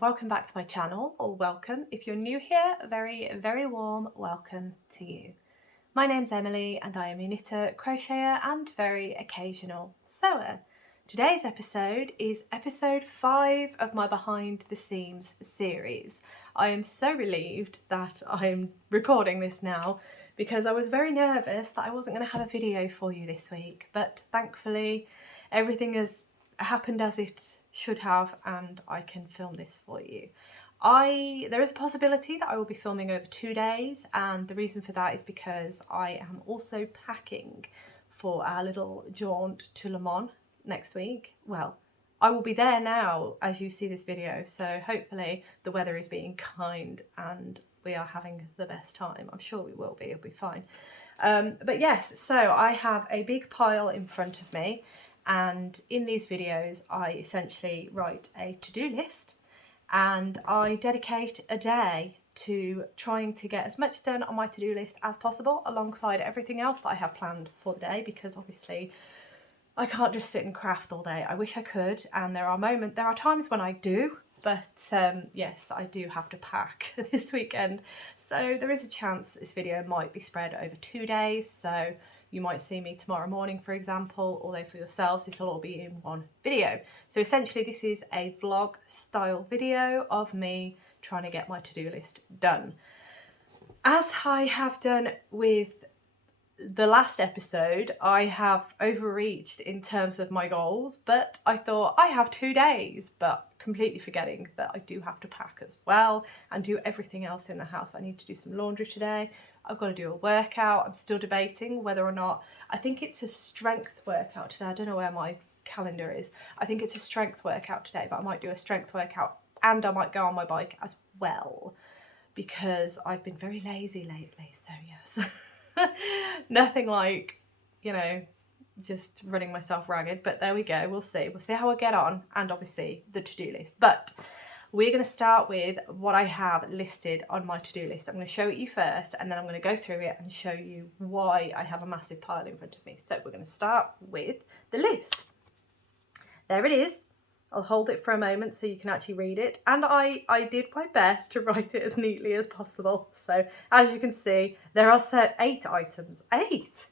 welcome back to my channel, or welcome if you're new here, a very warm welcome to you. My name's Emily and I am a knitter, crocheter and very occasional sewer. Today's episode is episode 5 of my Behind the Seams series. I am so relieved that I am recording this now because I was very nervous that I wasn't going to have a video for you this week, but thankfully everything has happened as it should have and I can film this for you. There is a possibility that I will be filming over 2 days, and the reason for that is because I am also packing for our little jaunt to Le Mans next week. Well, I will be there now as you see this video, so hopefully the weather is being kind and we are having the best time. I'm sure we will be, it'll be fine. But yes, so I have a big pile in front of me, and in these videos I essentially write a to-do list and I dedicate a day to trying to get as much done on my to-do list as possible alongside everything else that I have planned for the day, because obviously I can't just sit and craft all day. I wish I could, and there are times when I do, but yes, I do have to pack this weekend, so there is a chance that this video might be spread over 2 days. So you might see me tomorrow morning, for example, although for yourselves this will all be in one video. So essentially this is a vlog style video of me trying to get my to-do list done. As I have done with the last episode, I have overreached in terms of my goals, but I thought I have 2 days, but completely forgetting that I do have to pack as well and do everything else in the house. I need to do some laundry today. I've got to do a workout. I'm still debating whether or not, I think it's a strength workout today. I don't know where my calendar is. I think it's a strength workout today, but I might do a strength workout and I might go on my bike as well because I've been very lazy lately. So yes, nothing like, you know, just running myself ragged, but there we go. We'll see how I get on, and obviously the to-do list. But we're going to start with what I have listed on my to-do list. I'm going to show it you first, and then I'm going to go through it and show you why I have a massive pile in front of me. So we're going to start with the list. There it is. I'll hold it for a moment so you can actually read it. And I did my best to write it as neatly as possible. So as you can see, there are 8 items. 8!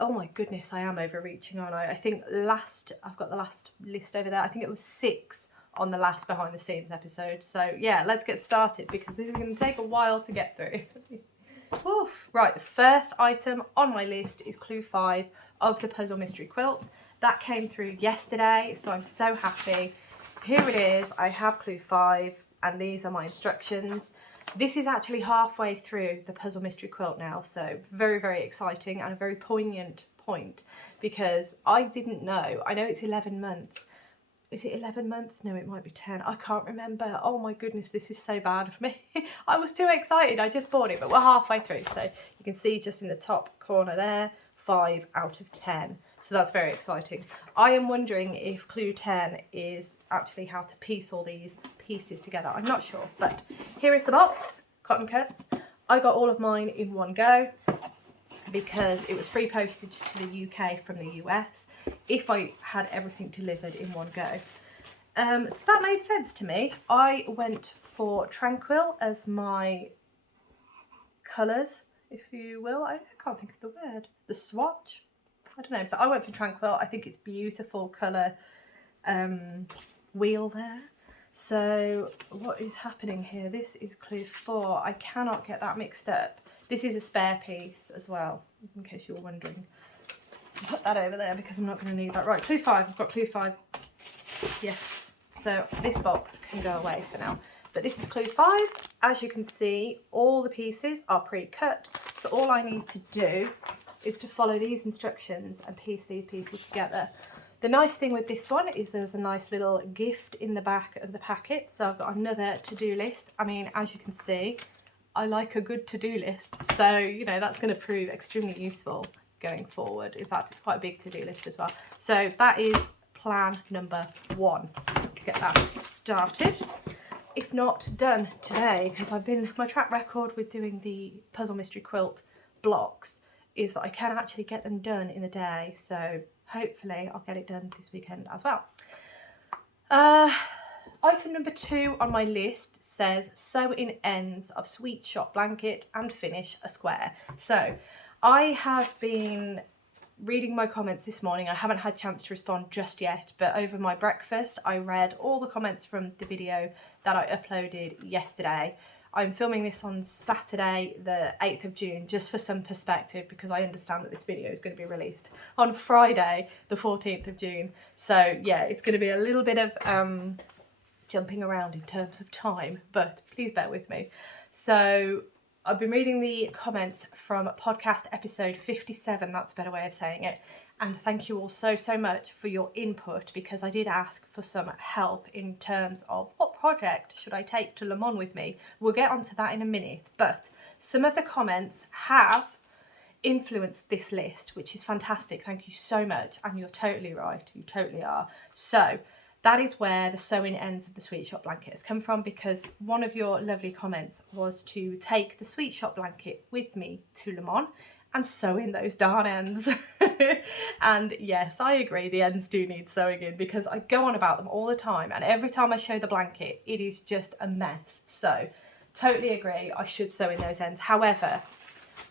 Oh my goodness, I am overreaching, aren't I? I think I've got the last list over there. I think it was 6 on the last Behind the Seams episode. So yeah, let's get started because this is going to take a while to get through. Oof. Right, the first item on my list is Clue 5 of the Puzzle Mystery Quilt. That came through yesterday, so I'm so happy. Here it is. I have Clue 5 and these are my instructions. This is actually halfway through the Puzzle Mystery Quilt now, so very exciting and a very poignant point because I didn't know. I know it's 11 months. Is it 11 months? No, it might be 10. I can't remember. Oh my goodness, this is so bad of me. I was too excited. I just bought it, but we're halfway through. So you can see just in the top corner there, 5 out of 10. So that's very exciting. I am wondering if Clue 10 is actually how to piece all these pieces together. I'm not sure, but here is the box, cotton cuts. I got all of mine in one go because it was free postage to the UK from the US if I had everything delivered in one go. So that made sense to me. I went for Tranquil as my colours, if you will. I can't think of the word. The swatch? I don't know, but I went for Tranquil. I think it's beautiful colour wheel there. So what is happening here? This is Clue 4. I cannot get that mixed up. This is a spare piece as well, in case you were wondering. Put that over there because I'm not going to need that. Right, Clue 5. I've got Clue 5. Yes. So this box can go away for now. But this is Clue 5. As you can see, all the pieces are pre-cut. So all I need to do is to follow these instructions and piece these pieces together. The nice thing with this one is there's a nice little gift in the back of the packet. So I've got another to-do list. I mean, as you can see, I like a good to-do list. So, you know, that's going to prove extremely useful going forward. In fact, it's quite a big to-do list as well. So that is plan number 1. Get that started. If not done today, because my track record with doing the Puzzle Mystery Quilt blocks is that I can actually get them done in a day. So hopefully I'll get it done this weekend as well. Item number 2 on my list says sew in ends of sweet shop blanket and finish a square. So I have been reading my comments this morning. I haven't had a chance to respond just yet, but over my breakfast I read all the comments from the video that I uploaded yesterday. I'm filming this on Saturday the 8th of June just for some perspective, because I understand that this video is going to be released on Friday the 14th of June. So yeah, it's going to be a little bit of jumping around in terms of time, but please bear with me. So I've been reading the comments from podcast episode 57, that's a better way of saying it, and thank you all so much for your input, because I did ask for some help in terms of what project should I take to Le Mans with me. We'll get onto that in a minute, but some of the comments have influenced this list, which is fantastic. Thank you so much, and you're totally right, you totally are. So that is where the sew-in ends of the Sweet Shop blanket has come from, because one of your lovely comments was to take the Sweet Shop blanket with me to Le Mans and sew in those darn ends. And yes, I agree, the ends do need sewing in, because I go on about them all the time, and every time I show the blanket it is just a mess. So totally agree, I should sew in those ends. However,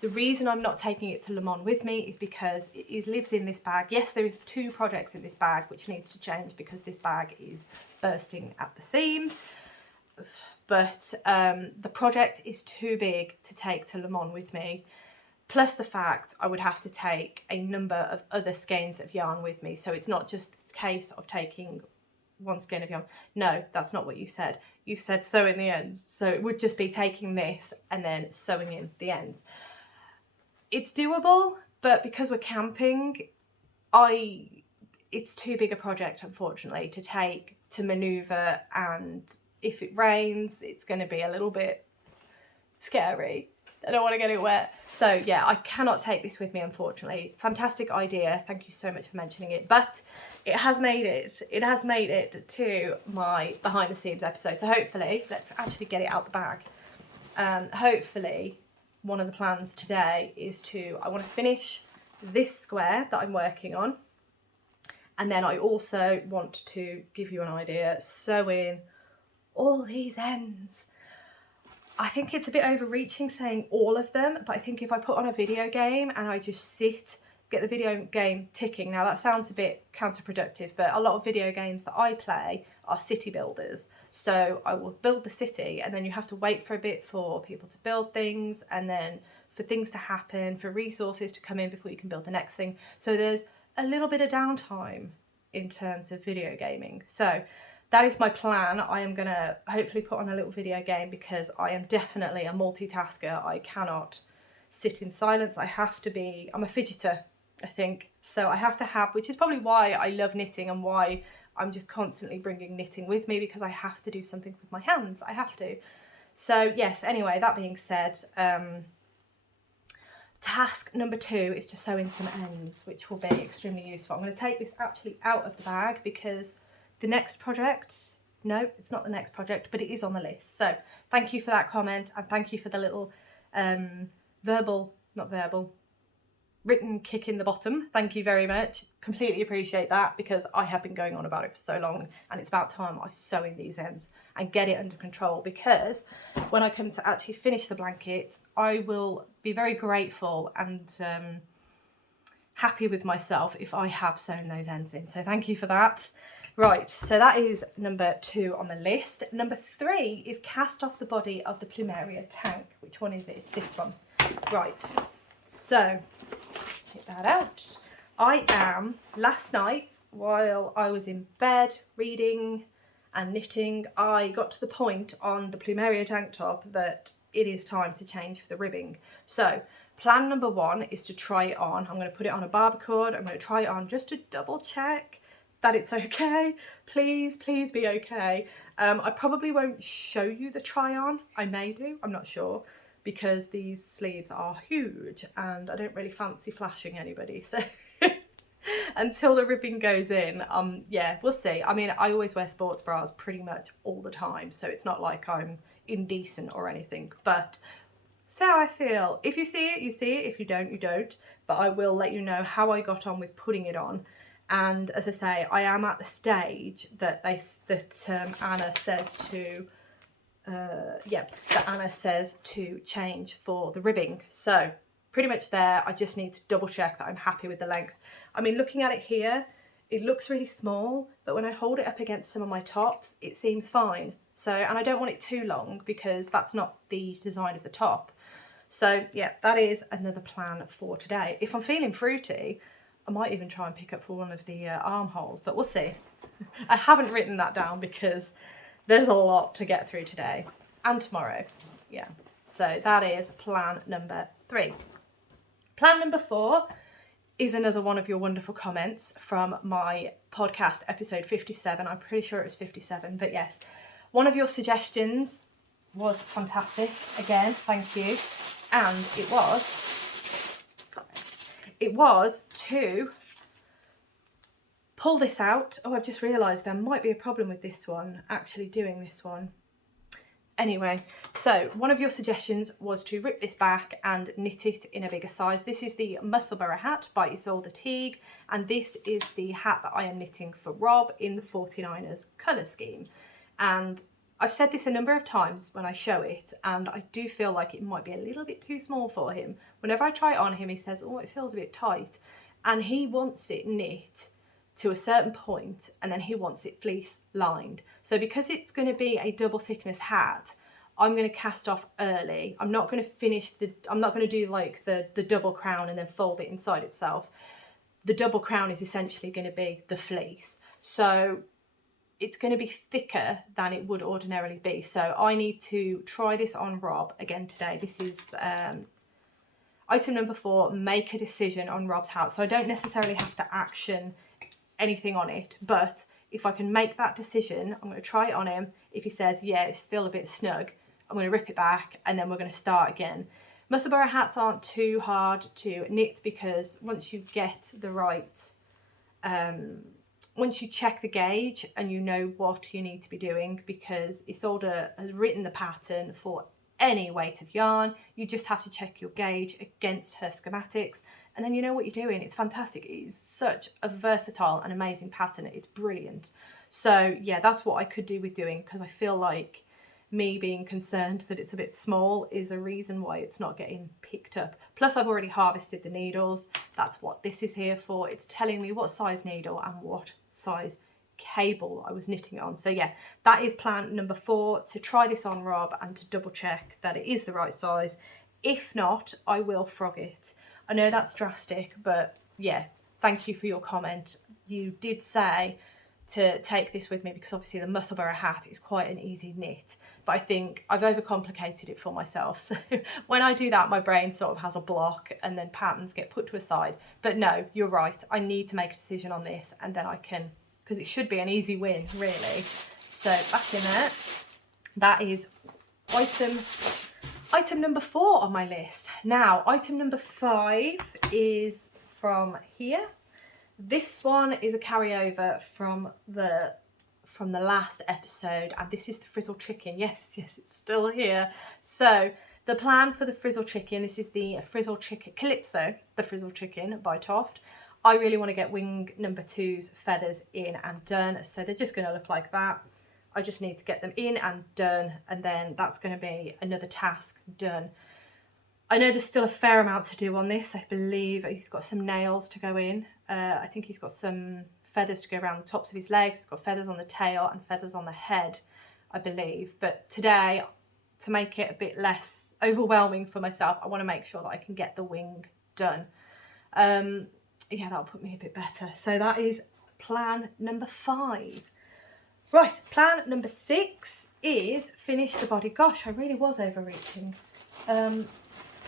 the reason I'm not taking it to Le Mans with me is because it lives in this bag. Yes, there is 2 projects in this bag which needs to change because this bag is bursting at the seams, but the project is too big to take to Le Mans with me. Plus the fact I would have to take a number of other skeins of yarn with me. So it's not just a case of taking one skein of yarn. No, that's not what you said. You said sew in the ends. So it would just be taking this and then sewing in the ends. It's doable, but because we're camping, it's too big a project, unfortunately, to take, to manoeuvre, and if it rains, it's going to be a little bit scary. I don't want to get it wet. So yeah, I cannot take this with me, unfortunately. Fantastic idea. Thank you so much for mentioning it. But it has made it. It has made it to my behind the scenes episode. So hopefully, let's actually get it out the bag. Hopefully, one of the plans today is I want to finish this square that I'm working on. And then I also want to give you an idea, sew in all these ends. I think it's a bit overreaching saying all of them, but I think if I put on a video game and I just get the video game ticking, now that sounds a bit counterproductive, but a lot of video games that I play are city builders. So I will build the city, and then you have to wait for a bit for people to build things, and then for things to happen, for resources to come in before you can build the next thing. So there's a little bit of downtime in terms of video gaming. So that is my plan. I am going to hopefully put on a little video game, because I am definitely a multitasker. I cannot sit in silence. I'm a fidgeter, I think. So I have to have, which is probably why I love knitting and why I'm just constantly bringing knitting with me, because I have to do something with my hands. I have to. So yes, anyway, that being said, task number 2 is to sew in some ends, which will be extremely useful. I'm going to take this actually out of the bag, because the next project, no, it's not the next project, but it is on the list. So thank you for that comment, and thank you for the little written kick in the bottom. Thank you very much. Completely appreciate that, because I have been going on about it for so long, and it's about time I sew in these ends and get it under control, because when I come to actually finish the blanket, I will be very grateful and happy with myself if I have sewn those ends in. So thank you for that. Right, so that is number 2 on the list. Number 3 is cast off the body of the Plumeria Tank. Which one is it? It's this one. Right, so take that out. Last night, while I was in bed reading and knitting, I got to the point on the Plumeria tank top that it is time to change for the ribbing. So plan number 1 is to try it on. I'm going to put it on a barber cord. I'm going to try it on just to double check that it's okay. Please be okay. I probably won't show you the try on. I may do, I'm not sure, because these sleeves are huge and I don't really fancy flashing anybody. So until the ribbing goes in, yeah, we'll see. I mean, I always wear sports bras pretty much all the time, so it's not like I'm indecent or anything, but so how I feel. If you see it, you see it. If you don't, you don't. But I will let you know how I got on with putting it on. And as I say, I am at the stage that Anna says to that Anna says to change for the ribbing. So pretty much there. I just need to double check that I'm happy with the length. I mean, looking at it here, it looks really small, but when I hold it up against some of my tops, it seems fine. So, and I don't want it too long because that's not the design of the top. So yeah, that is another plan for today. If I'm feeling fruity, I might even try and pick up for one of the armholes, but we'll see. I haven't written that down because there's a lot to get through today and tomorrow. Yeah, so that is plan number 3. Plan number 4 is another one of your wonderful comments from my podcast episode 57. I'm pretty sure it was 57, but yes, one of your suggestions was fantastic. Again, thank you. And it was to pull this out. Oh, I've just realised there might be a problem with this one, actually doing this one. Anyway, so one of your suggestions was to rip this back and knit it in a bigger size. This is the Musselburgh Hat by Isolde Teague, and this is the hat that I am knitting for Rob in the 49ers colour scheme. And I've said this a number of times when I show it, and I do feel like it might be a little bit too small for him. Whenever I try it on him, he says, oh, it feels a bit tight, and he wants it knit to a certain point, and then he wants it fleece lined. So because it's going to be a double thickness hat, I'm going to cast off early. I'm not going to I'm not going to do like the double crown and then fold it inside itself. The double crown is essentially going to be the fleece. So it's going to be thicker than it would ordinarily be. So I need to try this on Rob again today. This is item number 4, make a decision on Rob's hat. So I don't necessarily have to action anything on it, but if I can make that decision, I'm going to try it on him. If he says, yeah, it's still a bit snug, I'm going to rip it back and then we're going to start again. Musselburgh hats aren't too hard to knit because once you get the right, once you check the gauge and you know what you need to be doing, because Isolde has written the pattern for any weight of yarn, you just have to check your gauge against her schematics and then you know what you're doing. It's fantastic. It's such a versatile and amazing pattern. It's brilliant. So yeah, that's what I could do with doing, because I feel like me being concerned that it's a bit small is a reason why it's not getting picked up. Plus I've already harvested the needles. That's what this is here for. It's telling me what size needle and what size cable I was knitting on. So yeah, that is plan number 4, to try this on Rob and to double check that it is the right size. If not, I will frog it. I know that's drastic, but yeah, thank you for your comment. You did say to take this with me because obviously the Musselburgh hat is quite an easy knit, but I think I've overcomplicated it for myself. So when I do that, my brain sort of has a block and then patterns get put to a side. But no, you're right. I need to make a decision on this and then I can, because it should be an easy win, really. So back in there, that is item number 4 on my list. Now, item number 5 is from here. This one is a carryover from the last episode, and this is the Frizzle chicken. Yes, it's still here. So the plan for the Frizzle chicken, this is the Frizzle chicken, Calypso, the Frizzle chicken by Toft. I really want to get wing number 2's feathers in and done, so they're just going to look like that. I just need to get them in and done, and then that's going to be another task done. I know there's still a fair amount to do on this. I believe he's got some nails to go in. I think he's got some feathers to go around the tops of his legs. He's got feathers on the tail and feathers on the head, I believe. But today, to make it a bit less overwhelming for myself, I want to make sure that I can get the wing done. Yeah, that'll put me a bit better. So that is plan number 5. Right, plan number 6 is finish the body. Gosh, I really was overreaching.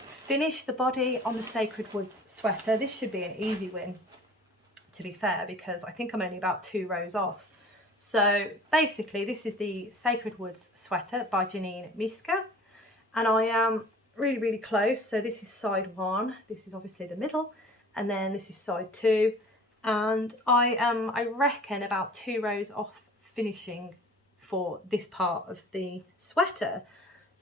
Finish the body on the Sacred Woods sweater. This should be an easy win, to be fair, because I think I'm only about 2 rows off. So basically, this is the Sacred Woods sweater by Janine Miska, and I am really, really close. So this is side 1. This is obviously the middle, and then this is side 2, and I reckon about 2 rows off finishing for this part of the sweater.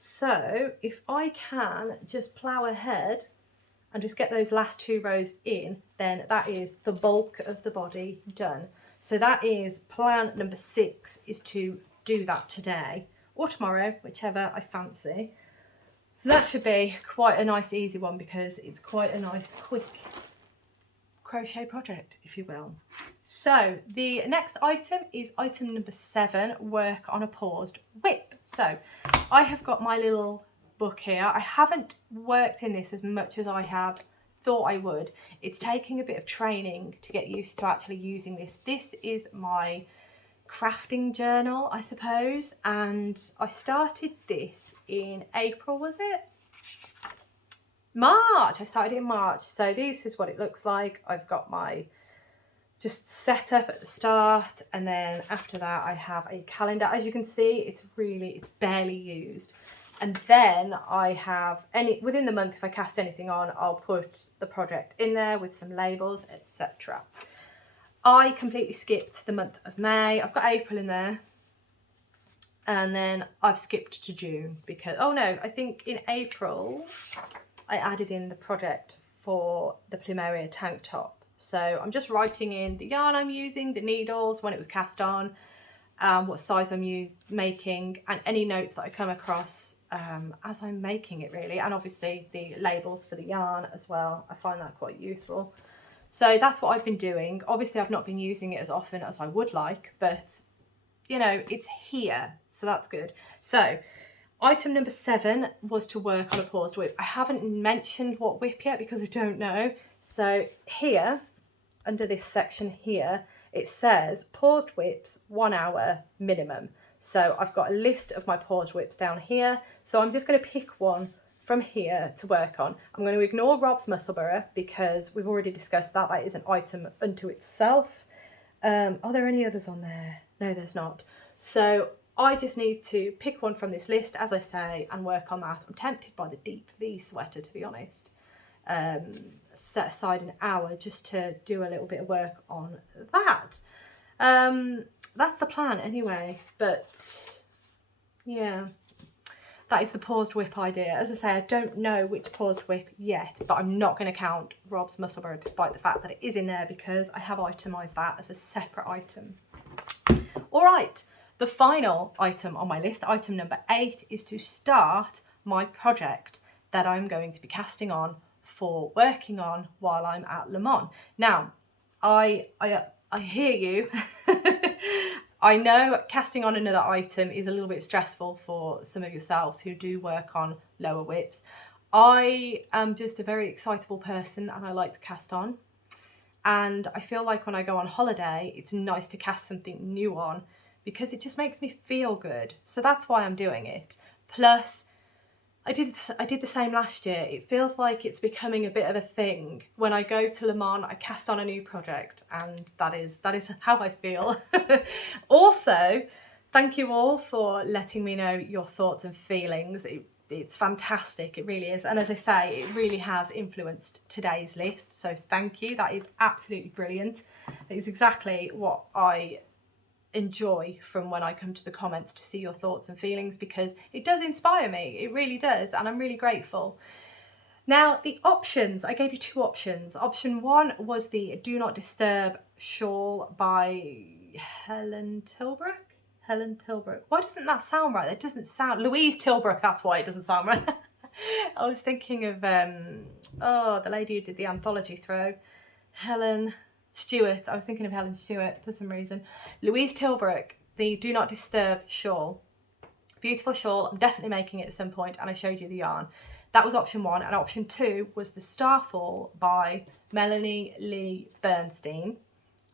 So if I can just plough ahead and just get those last 2 rows in, then that is the bulk of the body done. So that is plan number 6, is to do that today or tomorrow, whichever I fancy. So that should be quite a nice easy one, because it's quite a nice quick crochet project, if you will. So the next item is item number 7, work on a paused whip. So I have got my little book here. I haven't worked in this as much as I had thought I would. It's taking a bit of training to get used to actually using this. This is my crafting journal, I suppose, and I started this in April, was it? March. I started it in March. So this is what it looks like. I've got my just set up at the start, and then after that I have a calendar. As you can see, it's barely used. And then I have within the month, if I cast anything on, I'll put the project in there with some labels, etc. I completely skipped the month of May. I've got April in there, and then I've skipped to June because, oh no, I think in April I added in the project for the Plumeria tank top. So I'm just writing in the yarn I'm using, the needles, when it was cast on, what size I'm making, and any notes that I come across as I'm making it, really. And obviously the labels for the yarn as well. I find that quite useful. So that's what I've been doing. Obviously I've not been using it as often as I would like, but you know, it's here, so that's good. So item number 7 was to work on a paused whip. I haven't mentioned what whip yet because I don't know. So here, under this section here, it says paused whips 1 hour minimum. So I've got a list of my paused whips down here. So I'm just going to pick one from here to work on. I'm going to ignore Rob's Musselburgh because we've already discussed that. That is an item unto itself. Are there any others on there? No, there's not. So I just need to pick one from this list, as I say, and work on that. I'm tempted by the deep V sweater, to be honest. Set aside an hour just to do a little bit of work on that. That's the plan anyway, but yeah, that is the paused whip idea. As I say, I don't know which paused whip yet, but I'm not going to count Rob's Musselburgh despite the fact that it is in there because I have itemised that as a separate item. All right, the final item on my list, item number 8, is to start my project that I'm going to be casting on for working on while I'm at Le Mans. Now, I hear you. I know casting on another item is a little bit stressful for some of yourselves who do work on lower whips. I am just a very excitable person and I like to cast on. And I feel like when I go on holiday, it's nice to cast something new on because it just makes me feel good. So that's why I'm doing it. Plus, I did the same last year. It feels like it's becoming a bit of a thing. When I go to Le Mans, I cast on a new project, and that is how I feel. Also, thank you all for letting me know your thoughts and feelings. It's fantastic, it really is. And as I say, it really has influenced today's list. So thank you. That is absolutely brilliant. It is exactly what I enjoy from when I come to the comments to see your thoughts and feelings, because it does inspire me, it really does, and I'm really grateful. Now, the options, I gave you 2 options. Option 1 was the Do Not Disturb shawl by Helen Tilbrook. Why doesn't that sound right? That doesn't sound, Louise Tilbrook, that's why it doesn't sound right. I was thinking of the lady who did the anthology throw, Helen Stewart. I was thinking of Helen Stewart for some reason. Louise Tilbrook, the Do Not Disturb shawl. Beautiful shawl. I'm definitely making it at some point, and I showed you the yarn. That was option 1, and option 2 was the Starfall by Melanie Lee Bernstein.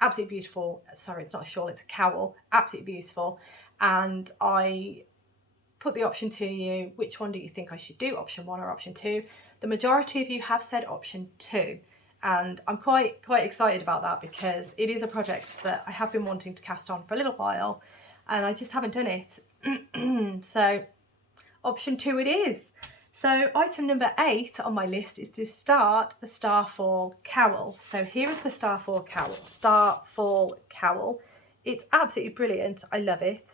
Absolutely beautiful. Sorry, it's not a shawl, it's a cowl. Absolutely beautiful. And I put the option to you. Which one do you think I should do, option 1 or option 2? The majority of you have said option 2. And I'm quite excited about that because it is a project that I have been wanting to cast on for a little while and I just haven't done it. So option 2 it is. So item number 8 on my list is to start the Starfall Cowl. So here is the Starfall Cowl. It's absolutely brilliant. I love it.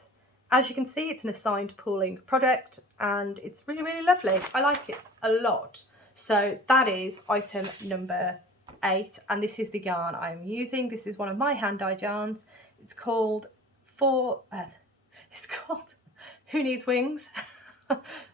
As you can see, it's an assigned pooling project and it's really, really lovely. I like it a lot. So that is item number 8, and this is the yarn I'm using. This is one of my hand-dyed yarns. It's called Who Needs Wings?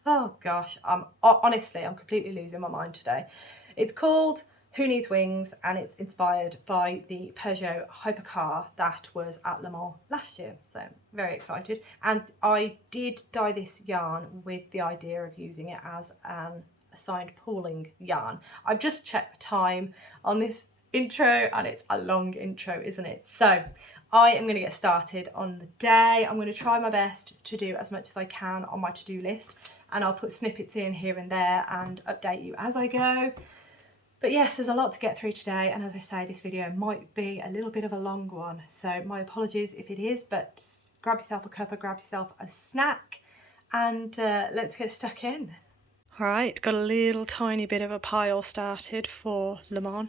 Oh gosh, honestly, I'm completely losing my mind today. It's called Who Needs Wings, and it's inspired by the Peugeot hypercar that was at Le Mans last year. So very excited. And I did dye this yarn with the idea of using it as an assigned pooling yarn. I've just checked the time on this intro, and it's a long intro, isn't it? So I am going to get started on the day. I'm going to try my best to do as much as I can on my to-do list, and I'll put snippets in here and there and update you as I go. But yes, there's a lot to get through today, and as I say, this video might be a little bit of a long one, so my apologies if it is, but grab yourself a cuppa, grab yourself a snack, and let's get stuck in. Alright, got a little tiny bit of a pile started for Le Mans.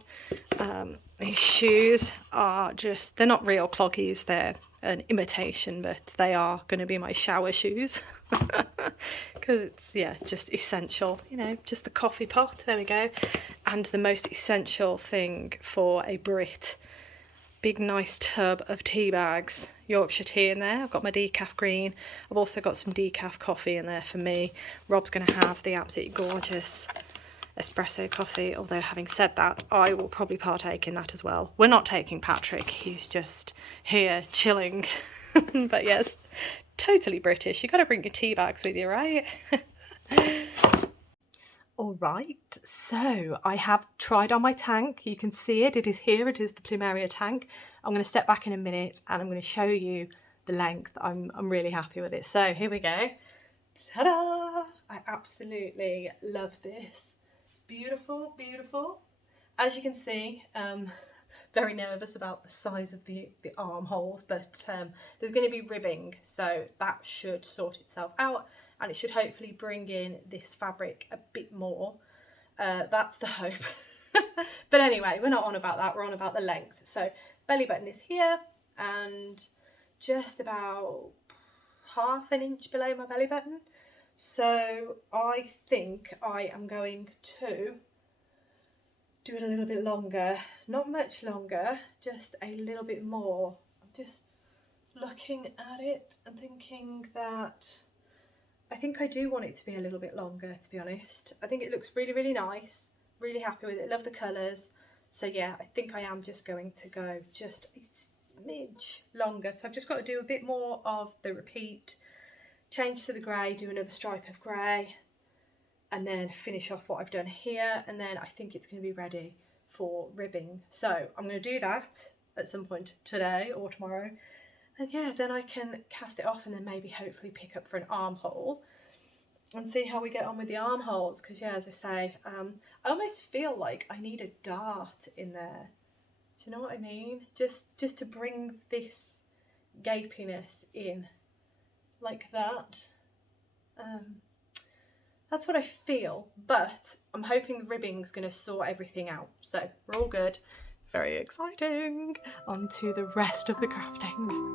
These shoes are just, they're not real cloggies, they're an imitation, but they are going to be my shower shoes. Because it's, yeah, just essential, you know, just the coffee pot, there we go. And the most essential thing for a Brit. Big nice tub of tea bags, Yorkshire tea in there. I've got my decaf green. I've also got some decaf coffee in there for me. Rob's going to have the absolutely gorgeous espresso coffee, although having said that, I will probably partake in that as well. We're not taking Patrick, he's just here chilling. But yes, totally British. You got to bring your tea bags with you, right? All right, so I have tried on my tank. You can see it, it is here, it is the Plumeria Tank. I'm going to step back in a minute and I'm going to show you the length. I'm really happy with it. So here we go. Ta-da! I absolutely love this. It's beautiful, beautiful. As you can see, very nervous about the size of the armholes, but there's going to be ribbing, so that should sort itself out. And it should hopefully bring in this fabric a bit more. That's the hope. But anyway, we're not on about that, we're on about the length. So belly button is here and just about half an inch below my belly button. So I think I am going to do it a little bit longer. Not much longer, just a little bit more. I'm just looking at it and thinking that I think I do want it to be a little bit longer, to be honest. I think it looks really, really nice. Really happy with it. Love the colours. So yeah, I think I am just going to go just a smidge longer. So I've just got to do a bit more of the repeat. Change to the grey, do another stripe of grey, and then finish off what I've done here. And then I think it's going to be ready for ribbing. So I'm going to do that at some point today or tomorrow. And yeah, then I can cast it off and then maybe hopefully pick up for an armhole and see how we get on with the armholes. Because yeah, as I say, I almost feel like I need a dart in there. Do you know what I mean? Just to bring this gapiness in like that. That's what I feel, but I'm hoping the ribbing's going to sort everything out. So we're all good. Very exciting. On to the rest of the crafting.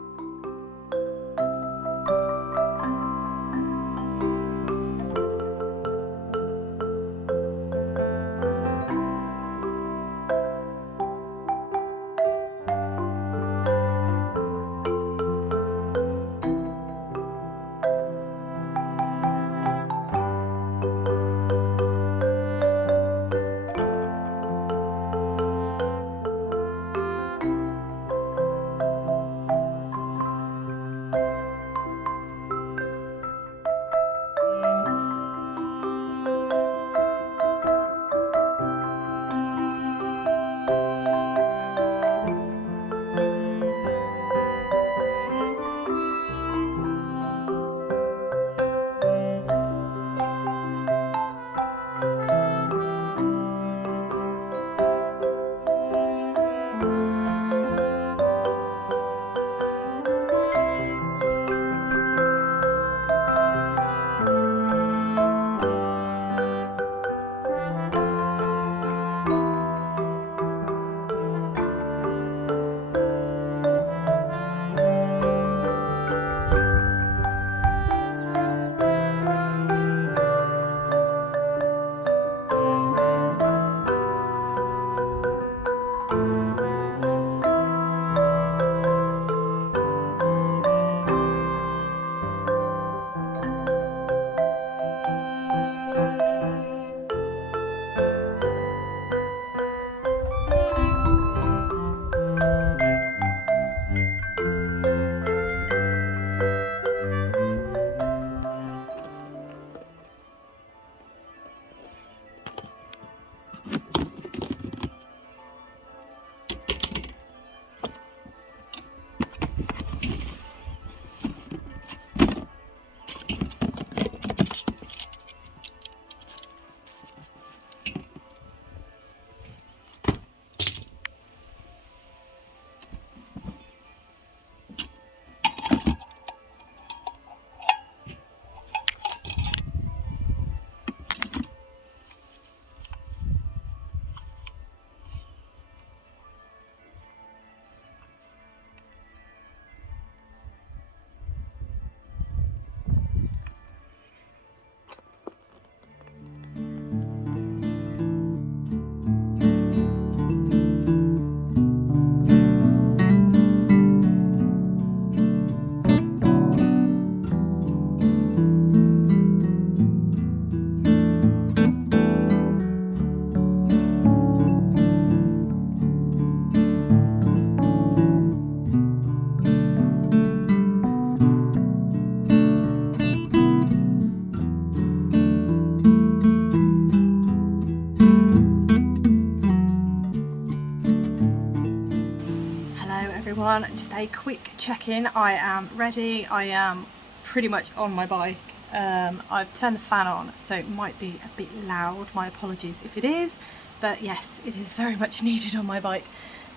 everyone, just a quick check-in. I am ready. I am pretty much on my bike. I've turned the fan on, so it might be a bit loud. My apologies if it is, but yes, it is very much needed on my bike.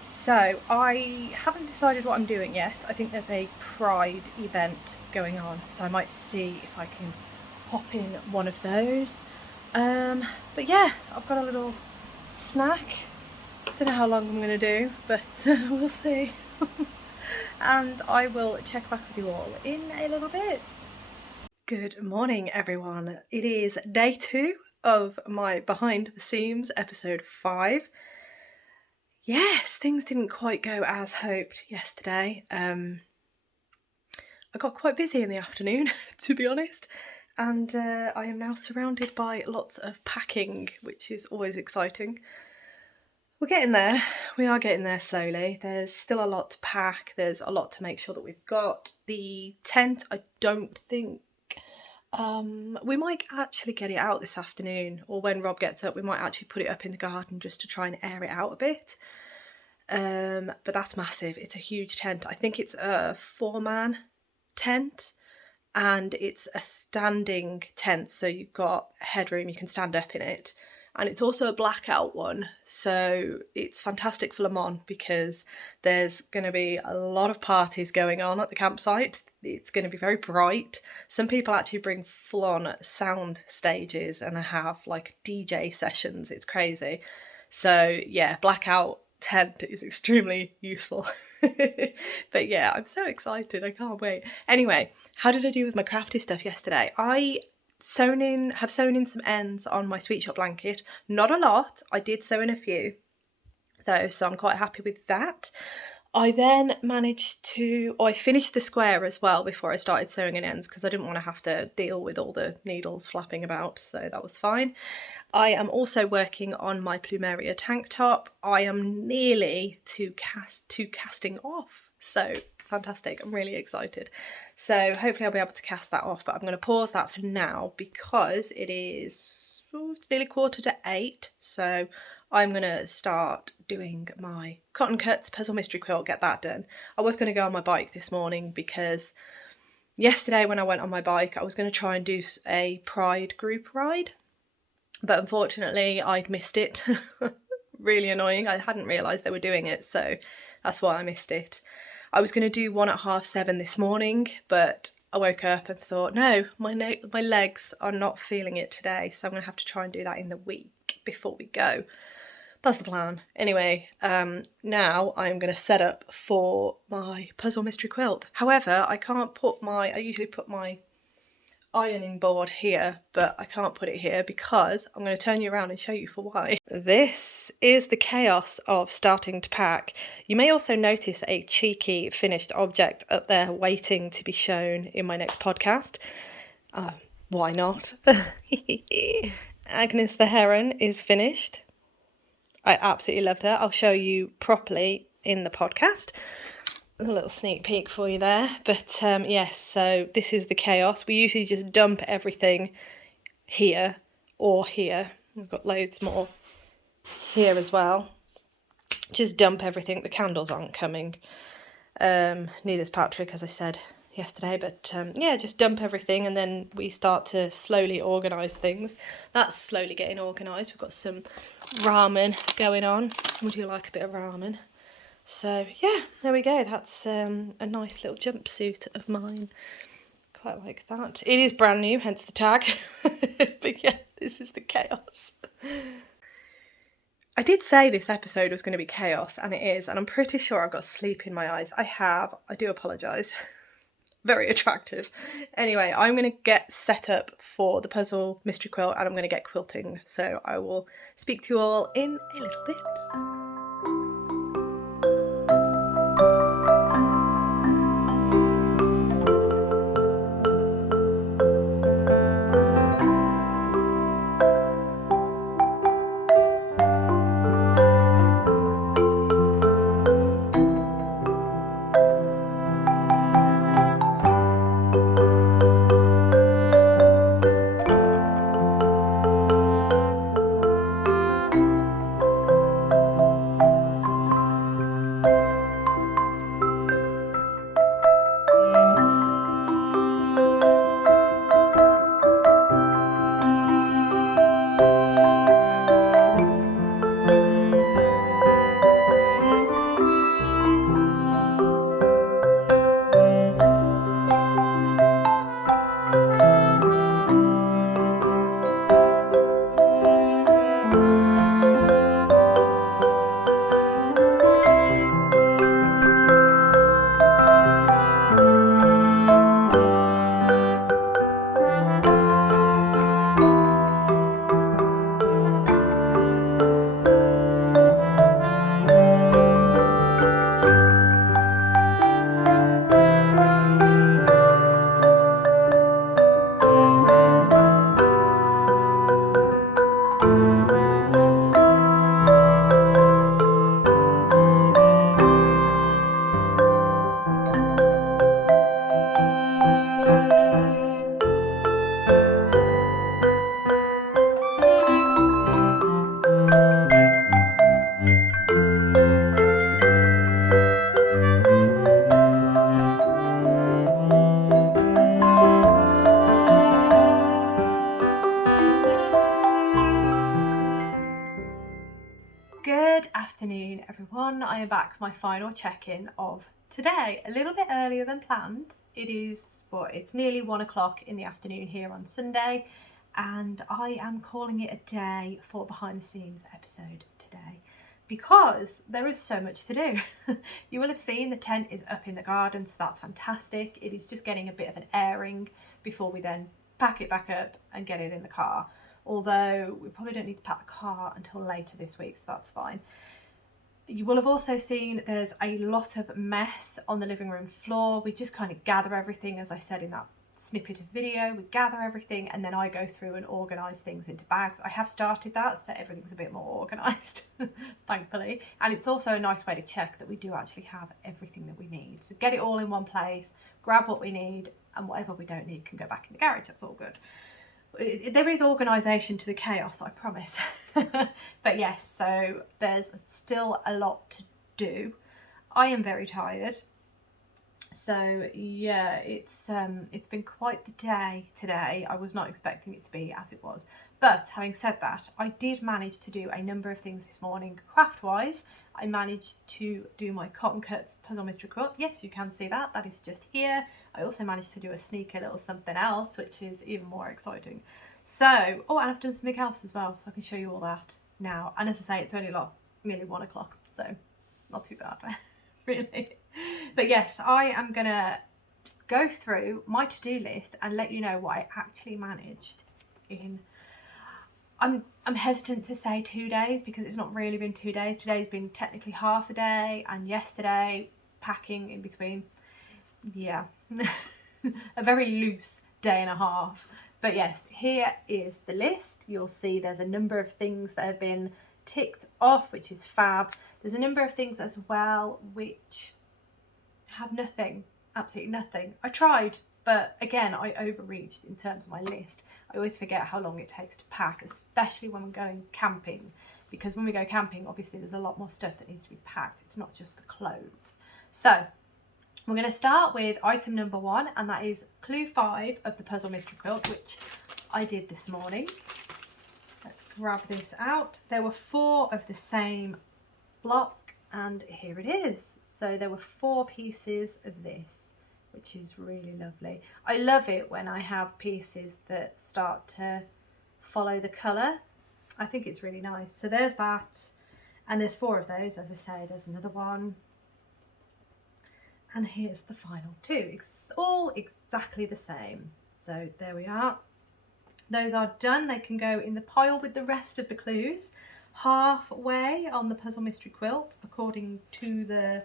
So I haven't decided what I'm doing yet. I think there's a Pride event going on, so I might see if I can hop in one of those. But yeah, I've got a little snack. Don't know how long I'm going to do, but we'll see. And I will check back with you all in a little bit. Good morning, everyone. It is day 2 of my Behind the Seams episode 5. Yes, things didn't quite go as hoped yesterday. I got quite busy in the afternoon, to be honest, and I am now surrounded by lots of packing, which is always exciting. We're getting there. We are getting there slowly. There's still a lot to pack. There's a lot to make sure that we've got. The tent, I don't think... we might actually get it out this afternoon, or when Rob gets up, we might actually put it up in the garden just to try and air it out a bit. But that's massive. It's a huge tent. I think it's a 4-man tent, and it's a standing tent, so you've got headroom, you can stand up in it. And it's also a blackout one, so it's fantastic for Le Mans because there's going to be a lot of parties going on at the campsite. It's going to be very bright. Some people actually bring full-on sound stages and have like DJ sessions. It's crazy. So yeah, blackout tent is extremely useful. But yeah, I'm so excited. I can't wait. Anyway, how did I do with my crafty stuff yesterday? I have sewn in some ends on my Sweet Shop blanket. Not a lot. I did sew in a few though, so I'm quite happy with that. I then I finished the square as well before I started sewing in ends because I didn't want to have to deal with all the needles flapping about, so that was fine. I am also working on my Plumeria tank top. I am nearly to casting off, so fantastic. I'm really excited. So hopefully I'll be able to cast that off, but I'm going to pause that for now because it's nearly 7:45, so I'm going to start doing my cotton cuts, puzzle mystery quilt, get that done. I was going to go on my bike this morning because yesterday when I went on my bike I was going to try and do a Pride group ride, but unfortunately I'd missed it. Really annoying. I hadn't realised they were doing it, so that's why I missed it. I was going to do one at 7:30 this morning, but I woke up and thought, no, my legs are not feeling it today, so I'm going to have to try and do that in the week before we go. That's the plan. Anyway, now I'm going to set up for my puzzle mystery quilt. However, I usually put my ironing board here, but I can't put it here because I'm going to turn you around and show you for why. This is the chaos of starting to pack. You may also notice a cheeky finished object up there waiting to be shown in my next podcast. Why not? Agnes the Heron is finished. I absolutely loved her. I'll show you properly in the podcast. A little sneak peek for you there, but yes, so this is the chaos. We usually just dump everything here or here. We've got loads more here as well. Just dump everything. The candles aren't coming. Neither's Patrick, as I said yesterday, but yeah, just dump everything and then we start to slowly organise things. That's slowly getting organised. We've got some ramen going on. Would you like a bit of ramen? So yeah, there we go. That's a nice little jumpsuit of mine. Quite like that. It is brand new, hence the tag. But yeah, this is the chaos. I did say this episode was going to be chaos, and it is, and I'm pretty sure I've got sleep in my eyes. I do apologise. Very attractive. Anyway, I'm going to get set up for the puzzle mystery quilt and I'm going to get quilting. So I will speak to you all in a little bit. back my final check-in of today, a little bit earlier than planned. It is, well, it's nearly 1 o'clock in the afternoon here on Sunday, and I am calling it a day for behind the scenes episode today because there is so much to do. You will have seen the tent is up in the garden, so that's fantastic. It is just getting a bit of an airing before we then pack it back up and get it in the car. Although we probably don't need to pack the car until later this week, so that's fine. You will have also seen there's a lot of mess on the living room floor. We just kind of gather everything, as I said in that snippet of video. We gather everything and then I go through and organise things into bags. I have started that, so everything's a bit more organised, thankfully. And it's also a nice way to check that we do actually have everything that we need. So get it all in one place, grab what we need, and whatever we don't need can go back in the garage. That's all good. There is organisation to the chaos, I promise. But yes, so there's still a lot to do. I am very tired. So yeah, it's been quite the day today. I was not expecting it to be as it was. But having said that, I did manage to do a number of things this morning craft-wise. I managed to do my cotton cuts puzzle mystery quilt. Yes, you can see that. That is just here. I also managed to do a sneaky little something else, which is even more exciting. So, oh, and I've done something else as well, so I can show you all that now. And as I say, it's only like nearly 1 o'clock, so not too bad, really. But yes, I am gonna go through my to-do list and let you know what I actually managed in. I'm hesitant to say 2 days because it's not really been 2 days. Today's been technically half a day, and yesterday packing in between. Yeah, a very loose day and a half. But yes, here is the list. You'll see there's a number of things that have been ticked off, which is fab. There's a number of things as well which have nothing, absolutely nothing. I tried, but again, I overreached in terms of my list. I always forget how long it takes to pack, especially when we're going camping, because when we go camping, obviously there's a lot more stuff that needs to be packed. It's not just the clothes. So we're going to start with item number 1, and that is clue 5 of the puzzle mystery quilt, which I did this morning. Let's grab this out. There were 4 of the same block, and here it is. So there were 4 pieces of this, which is really lovely. I love it when I have pieces that start to follow the colour. I think it's really nice. So there's that, and there's 4 of those. As I say, there's another one, and here's the final 2. It's all exactly the same. So there we are. Those are done. They can go in the pile with the rest of the clues, halfway on the puzzle mystery quilt according to the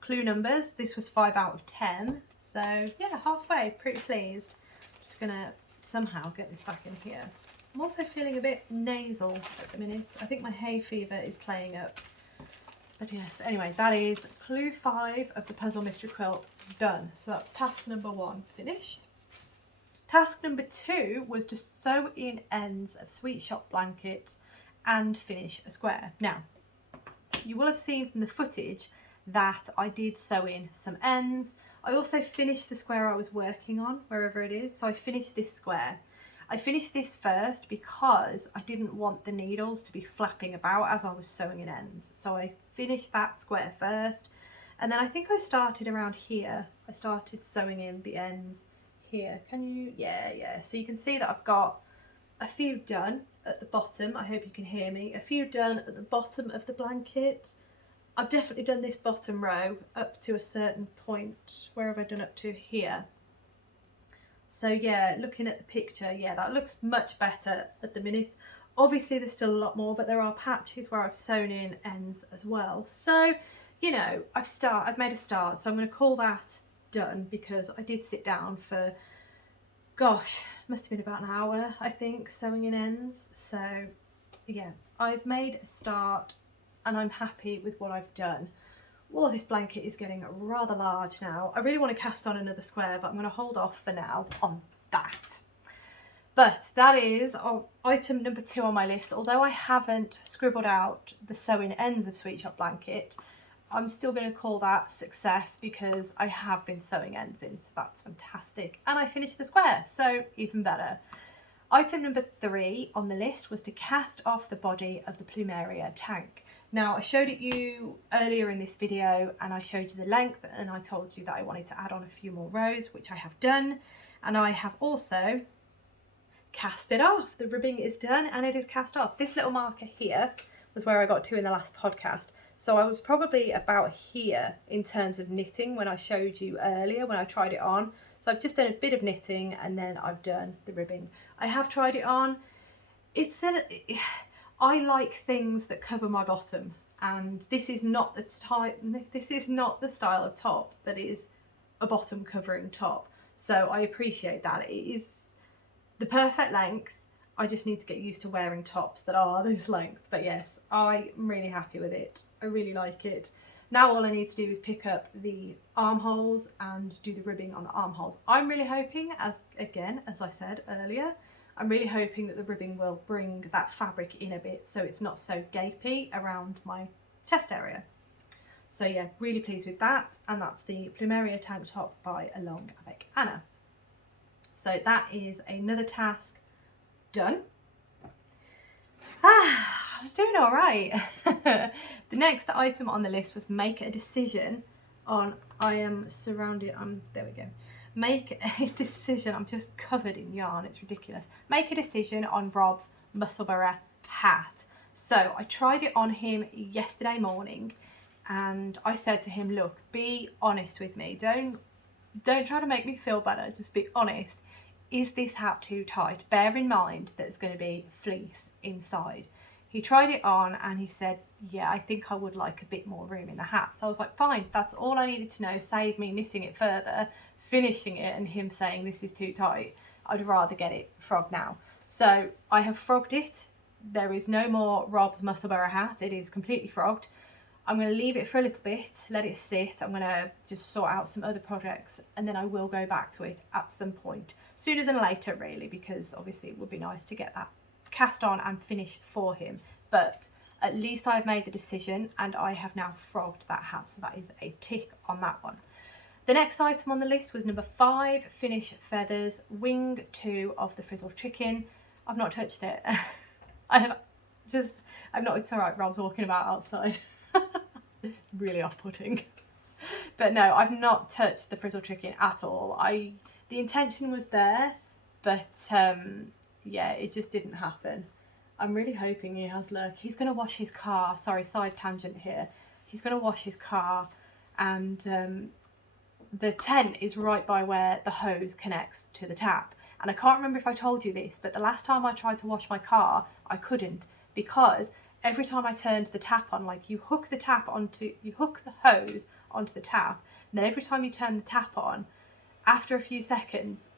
clue numbers. This was 5 out of 10, so yeah, halfway. Pretty pleased. Just gonna somehow get this back in here. I'm also feeling a bit nasal at the minute. I think my hay fever is playing up. But yes, anyway, that is clue 5 of the puzzle mystery quilt done. So that's task number 1 finished. Task number 2 was to sew in ends of Sweet Shop blanket and finish a square. Now, you will have seen from the footage that I did sew in some ends. I also finished the square I was working on, wherever it is. So I finished this square. I finished this first because I didn't want the needles to be flapping about as I was sewing in ends. So I finished that square first. And then I think I started around here. I started sewing in the ends here. Can you? Yeah. So you can see that I've got a few done at the bottom. I hope you can hear me. A few done at the bottom of the blanket. I've definitely done this bottom row up to a certain point. Where have I done up to? Here. So yeah, looking at the picture, yeah, that looks much better at the minute. Obviously there's still a lot more, but there are patches where I've sewn in ends as well. So, you know, I've made a start. So I'm going to call that done because I did sit down for, gosh, must have been about an hour, I think, sewing in ends. So yeah, I've made a start and I'm happy with what I've done. Oh, this blanket is getting rather large now. I really want to cast on another square, but I'm going to hold off for now on that. But that is item number 2 on my list. Although I haven't scribbled out the sewing ends of Sweet Shop blanket, I'm still going to call that success because I have been sewing ends in, so that's fantastic. And I finished the square, so even better. Item number 3 on the list was to cast off the body of the Plumeria Tank. Now I showed it you earlier in this video and I showed you the length, and I told you that I wanted to add on a few more rows, which I have done, and I have also cast it off. The ribbing is done and it is cast off. This little marker here was where I got to in the last podcast. So I was probably about here in terms of knitting when I showed you earlier when I tried it on. So I've just done a bit of knitting and then I've done the ribbing. I have tried it on. I like things that cover my bottom, and this is not the style of top that is a bottom covering top. So I appreciate that. It is the perfect length. I just need to get used to wearing tops that are this length. But yes, I'm really happy with it. I really like it. Now all I need to do is pick up the armholes and do the ribbing on the armholes. I'm really hoping, as I said earlier, I'm really hoping that the ribbing will bring that fabric in a bit so it's not so gapey around my chest area. So yeah, really pleased with that. And that's the Plumeria Tank top by Along avec Anna. So that is another task done. I was doing all right. The next item on the list was make a decision on, there we go. Make a decision, I'm just covered in yarn, it's ridiculous. Make a decision on Rob's Musselburgh hat. So I tried it on him yesterday morning and I said to him, look, be honest with me. Don't try to make me feel better, just be honest. Is this hat too tight? Bear in mind that it's going to be fleece inside. He tried it on and he said, yeah, I think I would like a bit more room in the hat. So I was like, fine, that's all I needed to know. Save me knitting it further, finishing it and him saying this is too tight. I'd rather get it frogged now. So I have frogged it. There is no more Rob's Musselburgh hat. It is completely frogged. I'm going to leave it for a little bit, let it sit. I'm going to just sort out some other projects and then I will go back to it at some point. Sooner than later really, because obviously it would be nice to get that cast on and finished for him. But at least I've made the decision and I have now frogged that hat. So that is a tick on that one. The next item on the list was number 5, Finish Feathers, Wing 2 of the Frizzle chicken. I've not touched it. It's alright, Rob's walking about outside. Really off-putting. But no, I've not touched the Frizzle chicken at all. The intention was there, but yeah, it just didn't happen. I'm really hoping he has luck. He's going to wash his car. Sorry, side tangent here. He's going to wash his car and the tent is right by where the hose connects to the tap. And I can't remember if I told you this, but the last time I tried to wash my car, I couldn't, because every time I turned the tap on, like you hook the hose onto the tap, and then every time you turn the tap on, after a few seconds,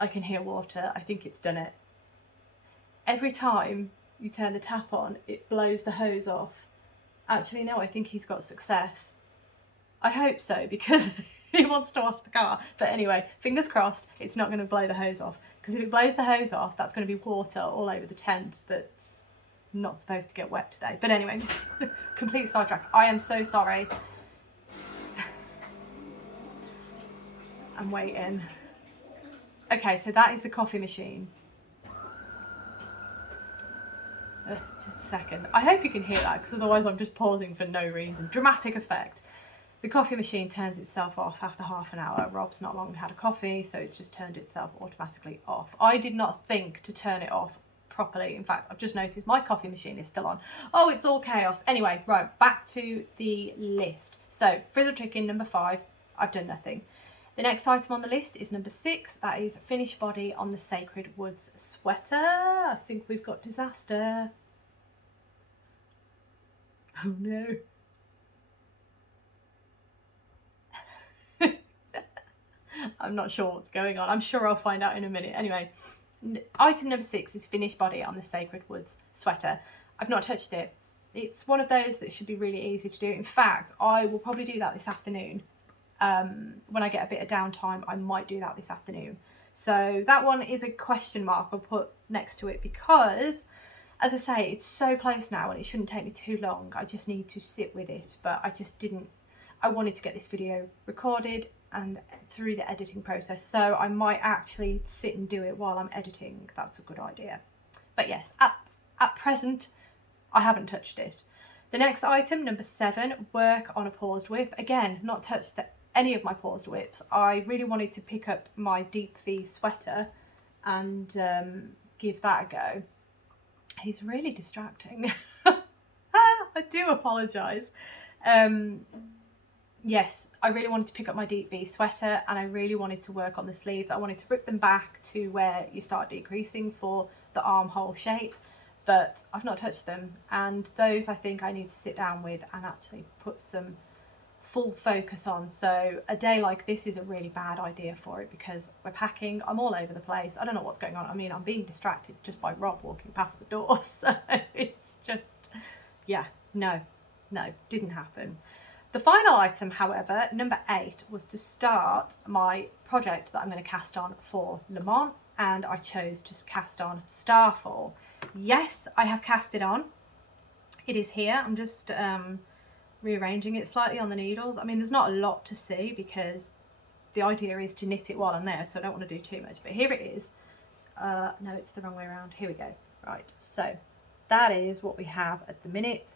I can hear water. I think it's done it. Every time you turn the tap on, it blows the hose off. Actually, no, I think he's got success. I hope so, because he wants to wash the car. But anyway, fingers crossed, it's not going to blow the hose off. Because if it blows the hose off, that's going to be water all over the tent that's not supposed to get wet today. But anyway, complete sidetrack. I am so sorry. I'm waiting. Okay, so that is the coffee machine. Just a second. I hope you can hear that, because otherwise I'm just pausing for no reason. Dramatic effect. The coffee machine turns itself off after half an hour. Rob's not long had a coffee, so it's just turned itself automatically off. I did not think to turn it off properly. In fact, I've just noticed my coffee machine is still on. Oh, it's all chaos. Anyway, right, back to the list. So, Frizzle chicken, number 5, I've done nothing. The next item on the list is number 6. That is Finish Body on the Sacred Woods sweater. I think we've got disaster. Oh no. I'm not sure what's going on. I'm sure I'll find out in a minute. Anyway, item number 6 is Finish Body on the Sacred Woods sweater. I've not touched it. It's one of those that should be really easy to do. In fact, I will probably do that this afternoon. When I get a bit of downtime, I might do that this afternoon. So that one is a question mark I'll put next to it because, as I say, it's so close now and it shouldn't take me too long. I just need to sit with it, but I just didn't. I wanted to get this video recorded and through the editing process, so I might actually sit and do it while I'm editing. That's a good idea. But yes, at present, I haven't touched it. The next item, number 7, work on a paused whip. Again, not touched any of my paused whips. I really wanted to pick up my Deep V sweater and give that a go. He's really distracting. I do apologise. Yes, I really wanted to pick up my Deep V sweater and I really wanted to work on the sleeves. I wanted to rip them back to where you start decreasing for the armhole shape, but I've not touched them, and those I think I need to sit down with and actually put some full focus on. So a day like this is a really bad idea for it because we're packing, I'm all over the place, I don't know what's going on. I mean, I'm being distracted just by Rob walking past the door, so it's just, yeah, no, didn't happen. The final item, however, number 8, was to start my project that I'm going to cast on for Le Mans, and I chose to cast on Starfall. Yes, I have cast it on. It is here. I'm just rearranging it slightly on the needles. I mean, there's not a lot to see because the idea is to knit it while I'm there, so I don't want to do too much. But here it is. No, it's the wrong way around. Here we go. Right, so that is what we have at the minute.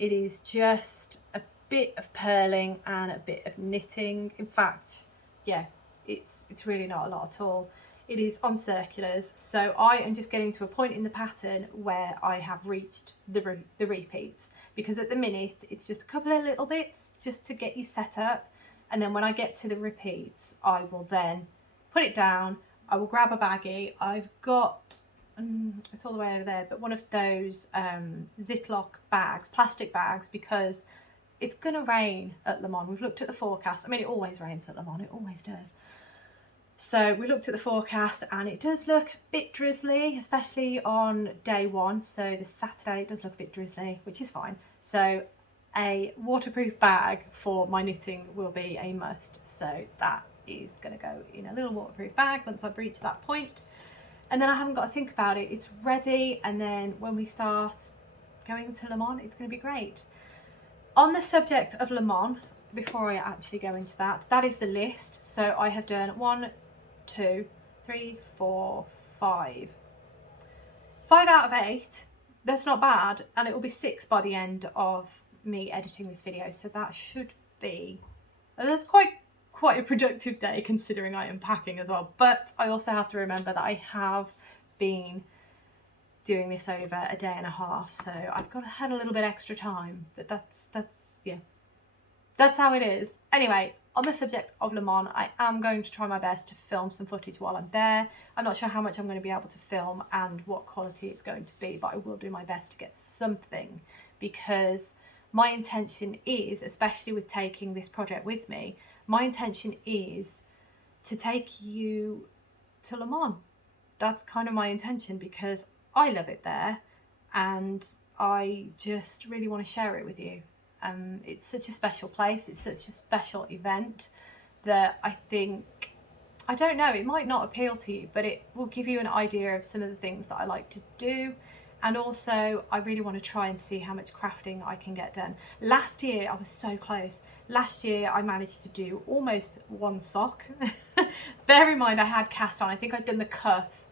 It is just a bit of purling and a bit of knitting. In fact, yeah, it's really not a lot at all. It is on circulars, so I am just getting to a point in the pattern where I have reached the repeats, because at the minute it's just a couple of little bits just to get you set up, and then when I get to the repeats I will then put it down. I will grab a baggie. I've got it's all the way over there, but one of those Ziploc bags, plastic bags, because it's gonna rain at Le Mans. We've looked at the forecast. I mean, it always rains at Le Mans, it always does. So we looked at the forecast and it does look a bit drizzly, especially on day 1. So the Saturday it does look a bit drizzly, which is fine. So a waterproof bag for my knitting will be a must. So that is gonna go in a little waterproof bag once I've reached that point. And then I haven't got to think about it. It's ready, and then when we start going to Le Mans, it's gonna be great. On the subject of Le Mans, before I actually go into that, that is the list. So I have done 1, 2, 3, 4, 5. 5 out of 8. That's not bad, and it will be 6 by the end of me editing this video. So that should be, that's quite a productive day considering I am packing as well. But I also have to remember that I have been doing this over a day and a half, so I've had a little bit extra time, but that's yeah, that's how it is. Anyway, on the subject of Le Mans, I am going to try my best to film some footage while I'm there. I'm not sure how much I'm going to be able to film and what quality it's going to be, but I will do my best to get something, because my intention is, especially with taking this project with me, my intention is to take you to Le Mans. That's kind of my intention, because I love it there and I just really want to share it with you. It's such a special place, it's such a special event that I think, I don't know, it might not appeal to you, but it will give you an idea of some of the things that I like to do. And also I really want to try and see how much crafting I can get done. Last year I was so close. Last year I managed to do almost 1 sock. Bear in mind I had cast on, I think I'd done the cuff.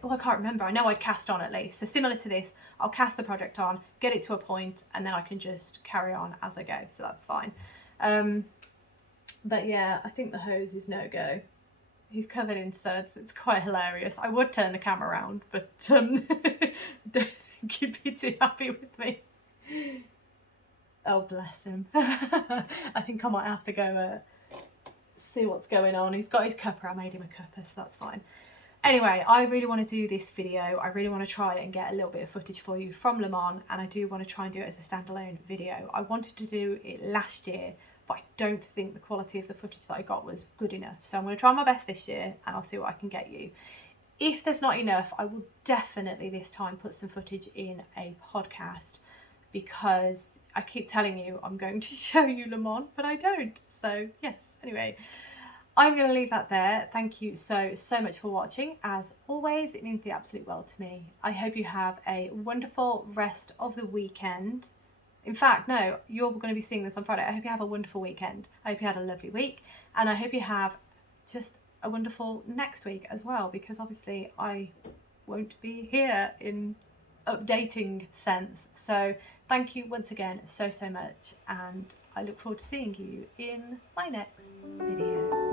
Oh, I can't remember. I know I'd cast on at least. So similar to this, I'll cast the project on, get it to a point, and then I can just carry on as I go. So that's fine. But yeah, I think the hose is no go. He's covered in studs. It's quite hilarious. I would turn the camera around, but don't think he'd be too happy with me. Oh, bless him. I think I might have to go see what's going on. He's got his cuppa. I made him a cuppa, so that's fine. Anyway, I really want to do this video. I really want to try and get a little bit of footage for you from Le Mans, and I do want to try and do it as a standalone video. I wanted to do it last year, but I don't think the quality of the footage that I got was good enough. So I'm going to try my best this year and I'll see what I can get you. If there's not enough, I will definitely this time put some footage in a podcast, because I keep telling you I'm going to show you Le Mans, but I don't. So yes, anyway. I'm going to leave that there. Thank you so much for watching. As always, it means the absolute world to me. I hope you have a wonderful rest of the weekend. In fact, no, you're going to be seeing this on Friday. I hope you have a wonderful weekend. I hope you had a lovely week. And I hope you have just a wonderful next week as well, because obviously I won't be here in updating sense. So Thank you once again so much, and I look forward to seeing you in my next video.